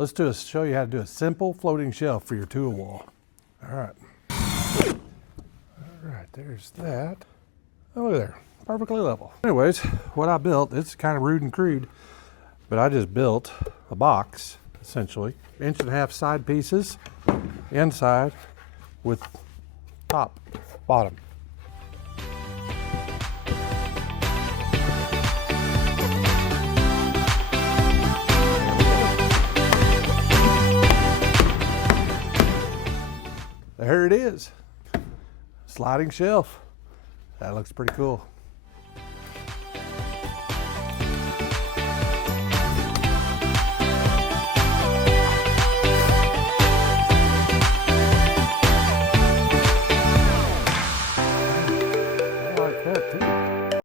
Let's show you how to do a simple floating shelf for your tool wall. All right. All right, there's that. Oh, look there, perfectly level. Anyways, what I built, it's kind of rude and crude, but I just built a box, essentially. 1.5-inch side pieces, inside with top, bottom. There it is, sliding shelf. That looks pretty cool.